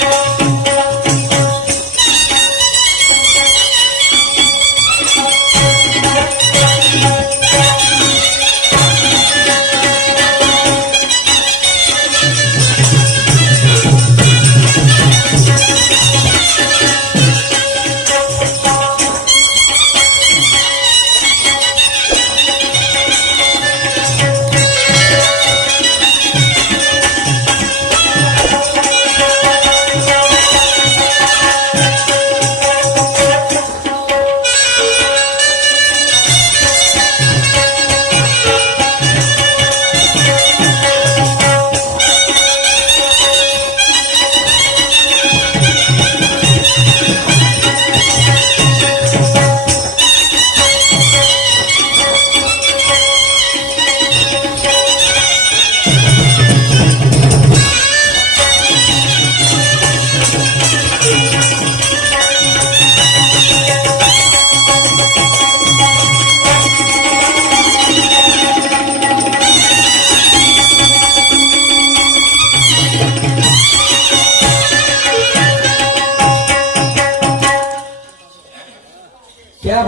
क्या बात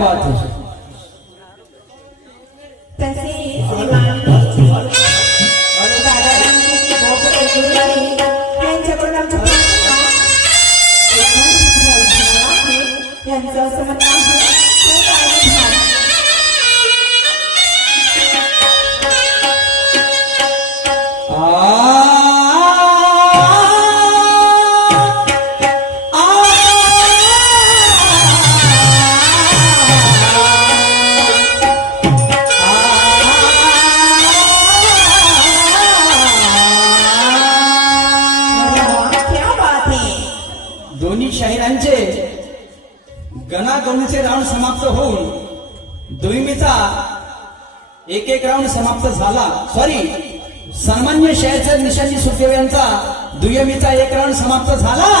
है समाप्त होऊन दुईमीचा एक एक राऊंड समाप्त झाला. सॉरी सन्मान्य शाहीरचा निशांनी सुखदेव यांचा दुय्यमीचा एक राऊंड समाप्त झाला.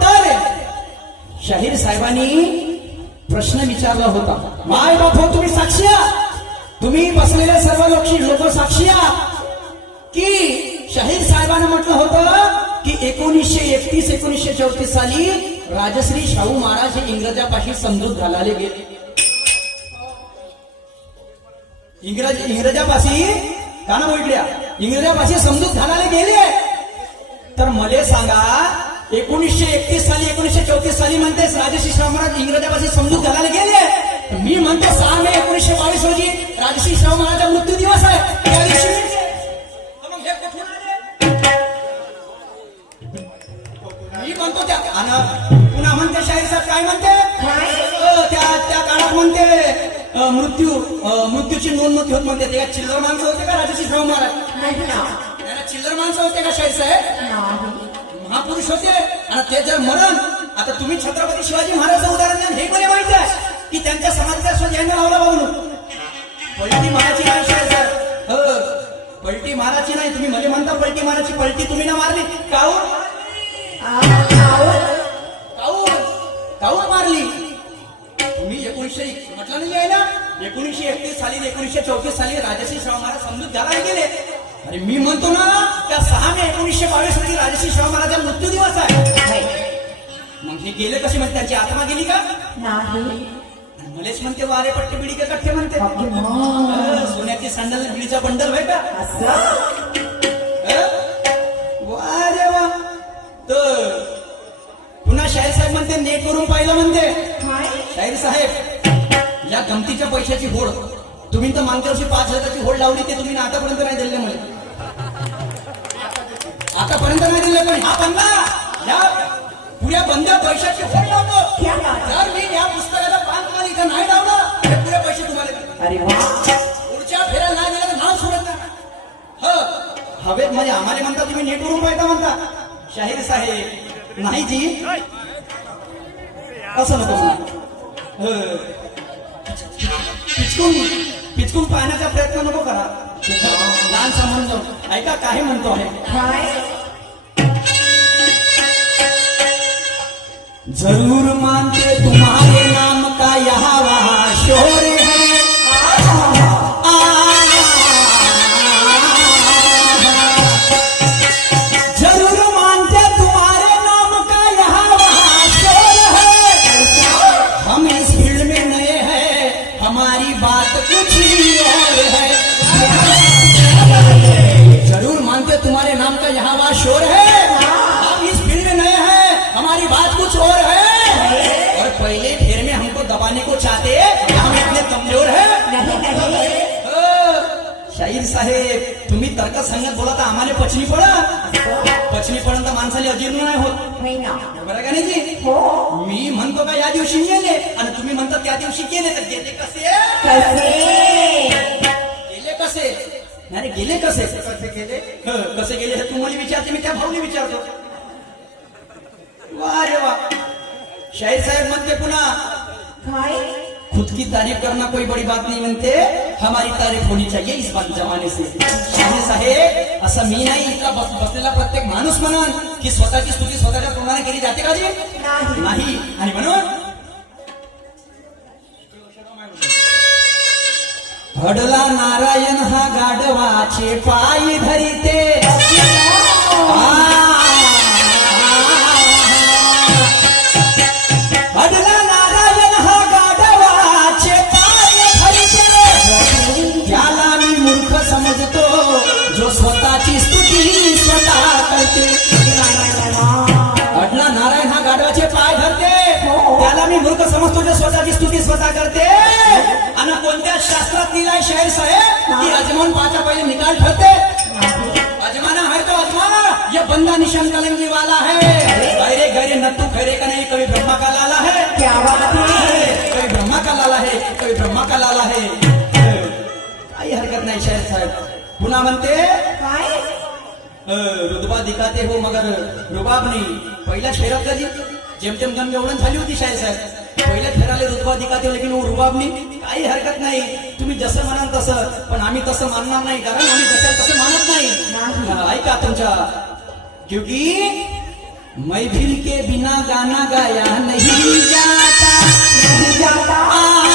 तर शाहीर साहेबांनी प्रश्न विचारला होता. माय बाप हो तुम्ही साक्षी तुम्ही बसलेले सर्व लोक लोक साक्षी की शाहीर साहेबांना म्हटलं होतं की एकोणीसशे एकतीस एकोणीसशे चौतीस साली राजश्री शाहू महाराज हे इंग्रजापाशी समजूत घालायला गेले. इंग्रज इंग्रजापाशी का बोलल्या? इंग्रजापाशी समजूत घालायला गेले. तर मले सांगा एकोणीसशे एकतीस साली एकोणीसशे चौतीस साली म्हणतेस राजश्री शाहू महाराज इंग्रजापाशी समजूत घालायला गेले. मी म्हणतो सहा मे एकोणीसशे बावीस रोजी राजश्री शाहू महाराजचा मृत्यू दिवस आहे. त्या दिवशी काय म्हणते? त्या त्या काळात म्हणते मृत्यू मृत्यूची नोंद नव्हती होत म्हणते ते चिल्लर माणसं होते का राजश्री शाहू महाराज? चिल्लर माणसं होते का शाहीर साहेब? महापुरुष होते. आणि ते जर मरण आता तुम्ही छत्रपती शिवाजी महाराजांचं उदाहरण द्या हे मला माहिती आहे? की त्यांच्या समाजाचा शोध यांना लावला म्हणून? पलटी मारायची नाही शाहीर साहेब. हो पलटी मारायची नाही तुम्ही मला म्हणता पलटी मारायची पलटी तुम्ही ना मारली. काहून? काहून मारली. तुम्ही एकोणीसशे म्हटलं नाही आहे ना एकोणीसशे एकतीस साली एकोणीसशे चौतीस साली राजश्री शाहू महाराज समजूत घालायला गेले. अरे मी म्हणतो ना त्या सहा मे एकोणीसशे बावीस रोजी राजश्री शाहू महाराजांचा मृत्यू दिवस आहे. मग हे गेले कसे म्हणजे त्यांची आत्मा गेली का? नाही. मलेच म्हणते वारे पट्टे बिडी का कट्टे म्हणते? सोन्याची सँडल बिडीचा बंडल होय का? म्हणते नेट वरून पाहिलं म्हणते शाहीर साहेब या गमतीच्या पैशाची होड. तुम्ही तर मागच्या वर्षी पाच हजाराची होड लावली ते तुम्ही आतापर्यंत नाही दिले मला आतापर्यंत नाही दिले पण हा बंदा या पुऱ्या बंद पैशाची होड लावतो? जर मी या पुस्तकाला पान तुम्हाला इथं नाही लावलं हे पुरे पैसे तुम्हाला. अरे पुढच्या फेऱ्या नाही दिलं तर नाव सोडत ह. हवेत म्हणजे आम्हाला म्हणता तुम्ही नेटवरून पाहता म्हणता. शाहीर साहेब नाही जी. असं नको म्हणा ह. पिचकून पिचकून पाहण्याचा प्रयत्न नको करा. लहान समजून ऐका काही म्हणतो आहे. काय? जरूर मानते तुम्हारे साहेब तुम्ही तर्क सांगत बोला तर आम्हाला पचनी पडा. पचनी पडन तर माणसाला अजीर्ण नाही होत. नाही ना. बरं का नाही जी? हो. मी म्हणतो का या दिवशी गेले? आणि तुम्ही म्हणता त्या दिवशी गेले तर गेले कसे? कसे? गेले कसे? नाही रे, गेले कसे? कसे गेले? हं, कसे गेले हे तुम्हाला विचारते मी त्या भाऊने विचारतो. वा रे वा. शाहीर साहेब म्हणते पुन्हा. काय? खुद की तारीफ़ करना कोई बड़ी बात नहीं म्हणते हमारी तारीफ़ होनी चाहिए इस बात जमाने से। साहेब असं मी नाही इथला बस बसलेला प्रत्येक माणूस म्हणून की स्वतःची स्तुती स्वतःच्या तोंडाने केली जाते का जी? नाही। आणि म्हणून हडला नारायण हा गाढवाचे पायी धरिते। लिहिलाय शाहीर साहेब. की अजमान पाचा पहिले निकाल ठरते अजमाना है तो अजमाना. ये बंदा निशान कलंगी वाला है गहरे गहरे नत्तू खरे का नहीं? कभी ब्रह्मा का लाला है क्या बात है कभी ब्रह्मा का लाला है कभी ब्रह्मा का लाला है काही हरकत नाही शाहीर साहेब. पुन्हा म्हणते काय? रुतबा दिखाते हो मगर रुबाब नाही. पहिल्या फेरात कधी जेमतेम गण एवढं झाली होती शाहीर साहेब. पहिल्या फेराले रुतबा दिखाते हो लेकिन वो रुबाब नाही काही हरकत नाही. तुम्ही जसं म्हणाल तसं. पण आम्ही तसं मानणार नाही. कारण आम्ही तसं तसं मानत नाही. ऐका तुमच्या. क्योंकि मैफिल के बिना गाना गाया नहीं जाता. नाही जाता.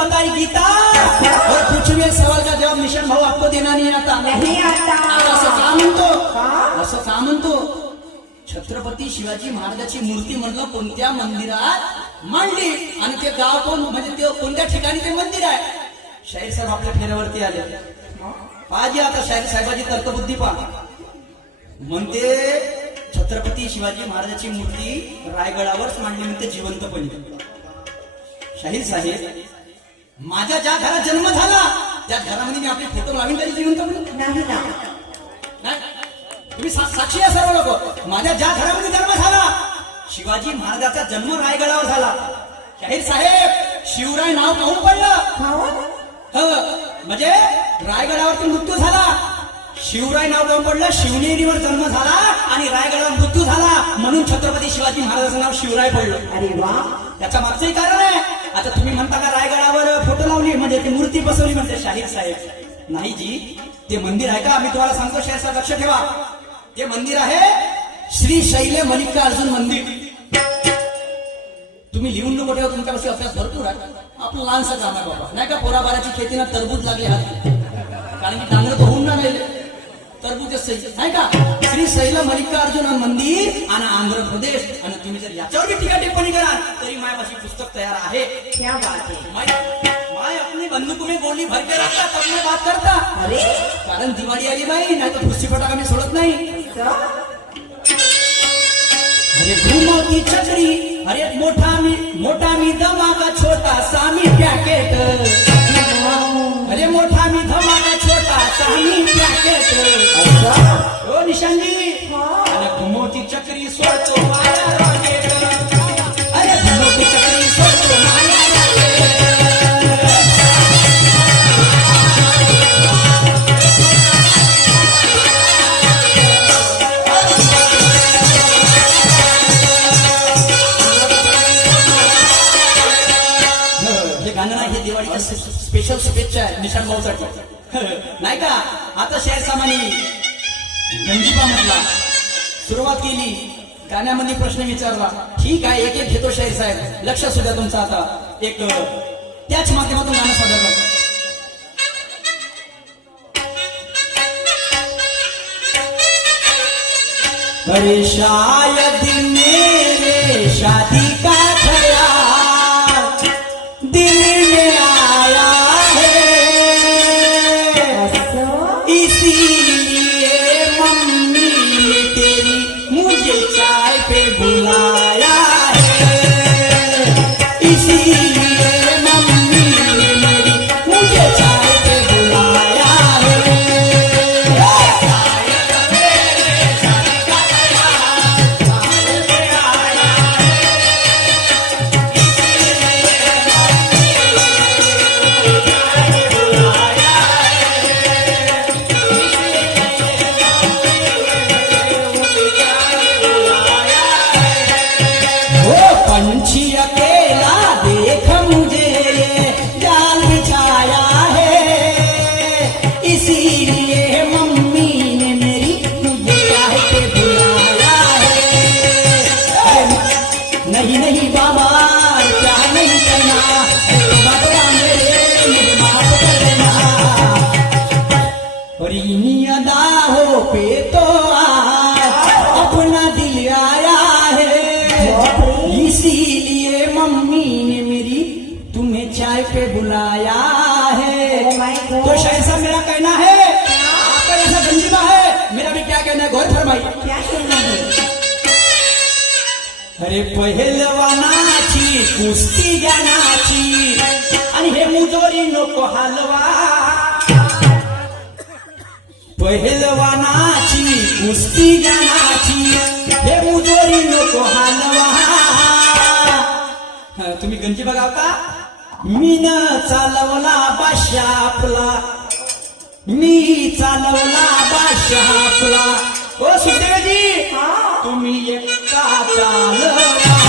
को बताई गीता। और कुछ भी सवाल का जवाब मिशन भाऊ आपको देना नहीं आता। नाही आता। म्हणतो का? असं का म्हणतो छत्रपती शिवाजी महाराजाची मूर्ती म्हटलं कोणत्या मंदिरात मांडली? आणि ते गाव कोण? म्हणजे ते कोणत्या ठिकाणी ते मंदिर आहे? शाहीर साहेब आपल्या फेऱ्यावरती आले. पाहिजे आता शाहीर साहेबाची तर्कबुद्धी पहा. म्हणते छत्रपती शिवाजी महाराजाची मूर्ती रायगडावरच मांडली म्हणते जिवंतपणे. शाहीर साहेब माझ्या ज्या घरात जन्म झाला त्या घरामध्ये मी आपले फोटो लावीन तरी नाही नाही. तुम्ही सा- साक्षी आहे सर्व लोक. माझ्या ज्या घरामध्ये जन्म झाला शिवाजी महाराजाचा जन्म रायगडावर झाला. शाहीर साहेब शिवराय नाव काहून पडलं. ह, म्हणजे रायगडावरती मृत्यू झाला. शिवराय नाव काहून पडलं शिवनेरीवर जन्म झाला आणि रायगडावर मृत्यू झाला. म्हणून छत्रपती शिवाजी महाराजाचं नाव शिवराय पडलं. अरे वा. त्याच्या मागचंही कारण आहे. आता तुम्ही म्हणता का रायगडावर म्हणजे ती मूर्ती बसवली म्हणते शाहीर साहेब. नाही जी ते मंदिर आहे का? मी तुम्हाला सांगतो शाहीर साहेब लक्ष ठेवा. ते मंदिर आहे श्री शैल मल्लिकार्जुन मंदिर. तुम्ही लिहून नको ठेवा तुमच्यापाशी अभ्यास भरपूर आहे. आपलं लहानसं काम आहे बाबा. नाही का पोराबाराची खेतीनं तरबूज लागले हात कारण की डांगर तर होऊन नाही तरबूज नाही का? श्री शैल मल्लिकार्जुन मंदिर आणि आंध्र प्रदेश. आणि तुम्ही जर याच्यावर टीका टिप्पणी कराल तरी माझ्यापाशी पुस्तक तयार आहे. बात अपनी बंदूक में गोली भर के रखता तब मैं बात करता. अरे कारण दिवाळी आली नाही नाही तर खुशी फटाका मी सोडत नाही. अरे घुमवती चक्री अरे मोठा मी मोठा मी धमाका छोटा सामी पॅकेट अरे मोठा मी धमाका छोटा सामी पॅकेट हो निशांगी. घुमवती चक्री सोडतो स्पेशल शुभेच्छा आहे निशान भाऊसाठी. नाही का? आता शेर सामानी. गंजीपा म्हटला सुरुवात केली. गाण्यामध्ये प्रश्न विचारला ठीक आहे एक एक घेतो शाहीर साहेब. लक्ष असू द्या तुमचं आता. एक त्याच माध्यमातून गाणं सादर करतो अरे शायद मेरे शादी का असं इसीलिए वो पंछी साहब मेरा कहना है आपका जैसा गंजिबा है मेरा भी क्या कहना है गौर फरमाई क्या कहना है? अरे पहलवानाची कुस्ती ज्ञानाची आणि हे मुजोरी नको हलवा। पहलवानाची कुस्ती ज्ञानाची हे मुजोरी नको हलवा। तुम्ही गंजी बघावता मीन चालवला बादशा आपला। मी चालवला बादशा आपला. ओ सुदेवजी तुम्ही एकटा चालवा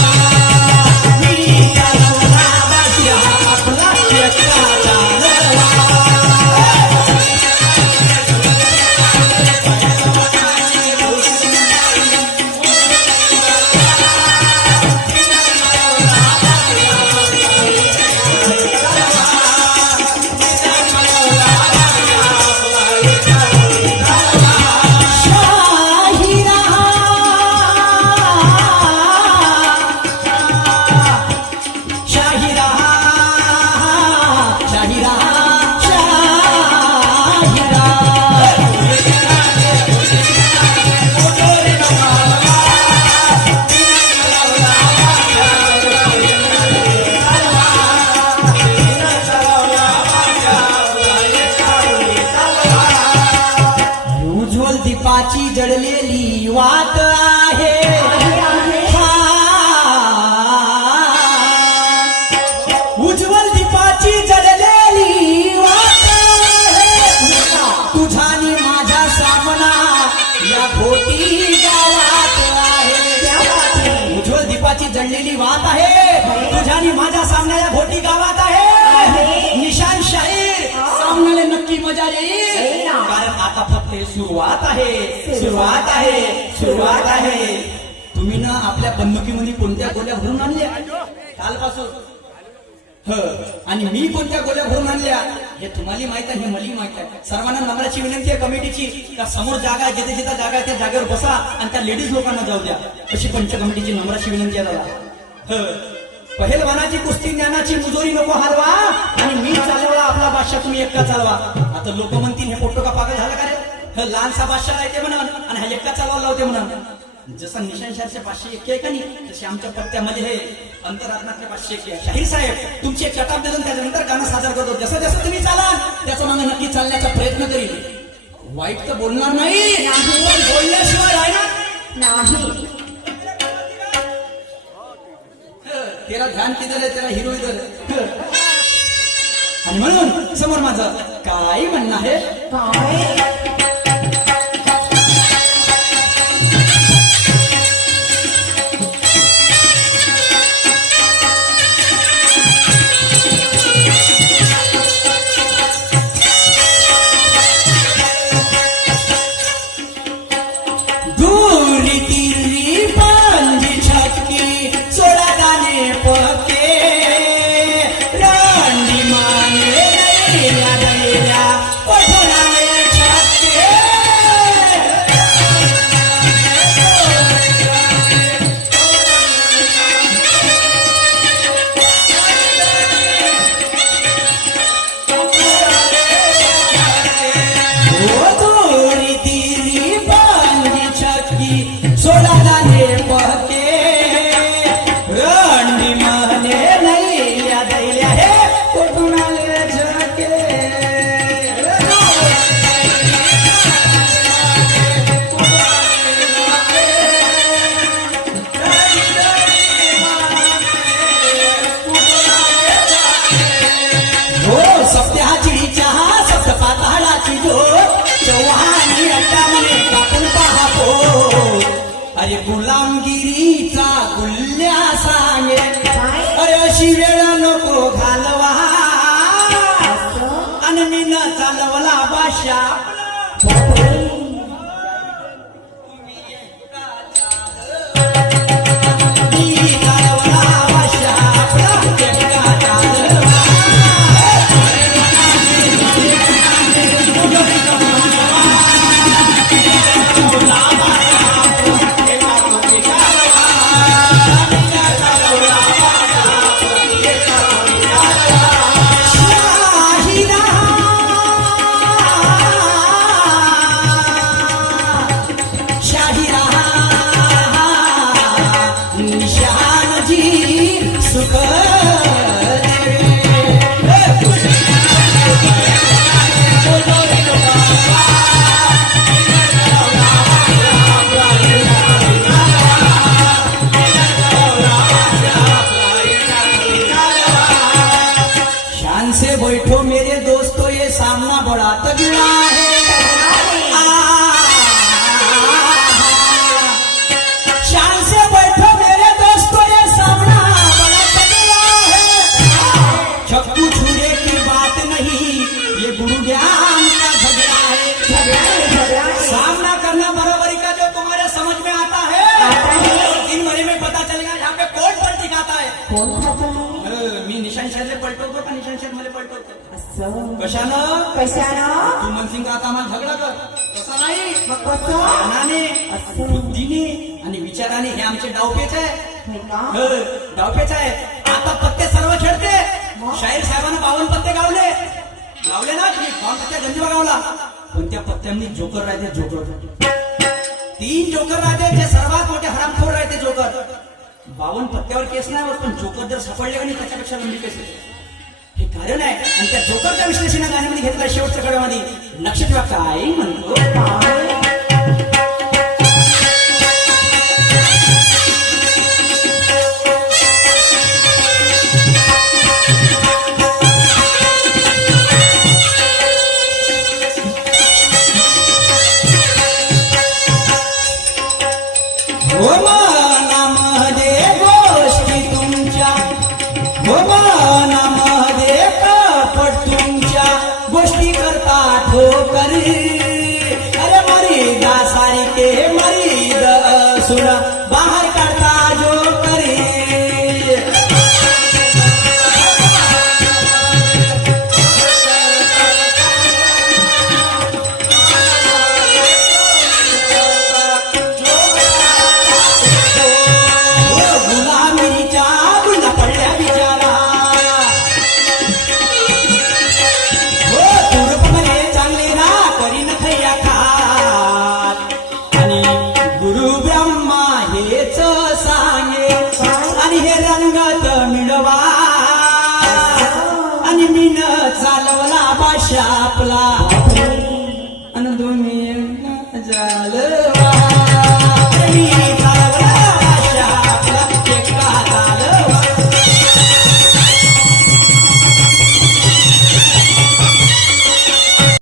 सुरुवात आहे सुरुवात आहे सुरुवात आहे. तुम्ही ना आपल्या बंदुकीमध्ये कोणत्या गोल्या भरून आणल्या? कालपासून. ह आणि मी कोणत्या गोल्या भरून आणल्या? हे तुम्हाला माहीत आहे हे मला माहीत आहे. सर्वांना नम्राची विनंती आहे कमिटीची का समोर जागा आहे, जिथे जिथे जागा आहे त्या जागेवर बसा आणि त्या लेडीज लोकांना जाऊ द्या. अशी पंच कमिटीची नम्राची विनंती आहे दादा. ह पहेलवानाची कुस्ती ज्ञानाची मुजोरी नको हलवा. आणि मी चालवला आपला बादशाह तुम्ही एकटा चालवा. आता लोक म्हणतील हे फोटो का पागल झाला का रे ह लालसा बादशाह आहे ते म्हणून आणि हा एकटा चालवायला लावते म्हणून. जसं निशान शाहचे पाचशे एक आहे का नाही तसे आमच्या पत्त्यामध्ये हे अंतरात्मातले पाचशे एक आहे. शाहीर साहेब तुमची एक चटाप देऊन त्याच्यानंतर गाणं सादर करतो. जसं जसं तुम्ही चालाल त्याचं मागे नक्की चालण्याचा प्रयत्न करील वाईट तर बोलणार नाही. बोलल्याशिवाय आहे ना? नाही. तेरा ध्यान आहे तेरा हिरो. आणि म्हणून समोर माझं काय म्हणणं आहे? अरे गुलामगिरीचा गुल्ल्या सांगे अरे अशी वेळ नको घालवा. कशानं कशानं तू म्हणशील का आता आम्हाला झगडा कर. तसा नाही. मग कसं? ज्ञानाने असं. बुद्धीने आणि विचाराने हे आमचे डावपेच आहे. होय का? हो, डावपेच आहे. आता पत्ते सर्व खेळते. मग? शाहीर साहेबांना बावन्न पत्ते गावले. गावले ना? पत्ते गंजीबा गावला. पण त्या पत्त्यांनी जोकर राहते जोकर? तीन जोकर राहते जे सर्वात मोठे हरामखोर राहते जोकर. बावन्न पत्त्यावर केस नाही होत पण जोकर जर सापडले का नाही त्याच्यापेक्षा लंबी केस होते हे कारण आहे. आणि त्या जोकरच्या विश्लेषणा गाण्यामध्ये घेतलं शेवटच्या कडव्यामध्ये लक्ष ठेवा काय म्हणतो?